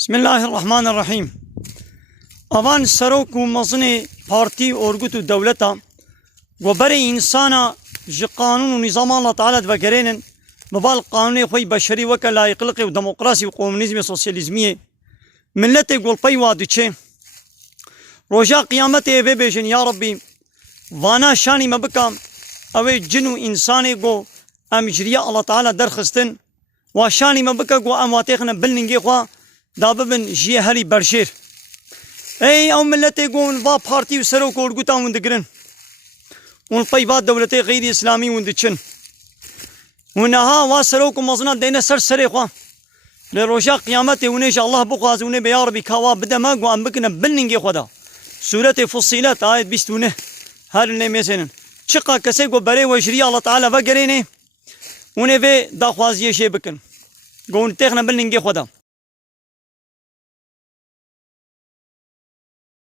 बिस्मिल्लाहिर्रहमानिर्रहीम। अवान सरों को मज़ने भारतीय और गुतु दौलता वबरे इंसाना ज कानून निज़ाम अल्लाह ताला वगैरह मबाल कानून खोई बशरी वकल इक़लक़ डेमोक्रेसी कम्युनिज़म सोशलिज़मी मिलत गोलपई वादुछे रोजा क़ियामत वे बेशन या रब्बी वाना शानी मबका अवे जिनु इंसान गो अमजरिया अल्लाह ताला दरखस्तन वाशानी मबका गो अमवातेखना बिलनिंगे ख्वा दाबन जी हरी बरशेर ऐ औ मिलते गोन वा फारती सरो कोड गुता उन्दगरन उन पैवा दौलत गैर इस्लामी उन्दचन उनहा वा सरो को मजना देने सर सरे ख्वा ले रोजा क़ियामत उन्हें अल्लाह बुखाज उन्हें बेयार बिखावा बदमा गो अम्बकना बिलनिंगे खुदा सूरत फुस्सिलत आयत 20 हर ने मेसन चिका कसे गो बरे वशरिया अल्लाह ताला वगैरह ने उन्हें वे दाख्वाज ये शेबकन गो उन तेखना बिलनिंगे खुदा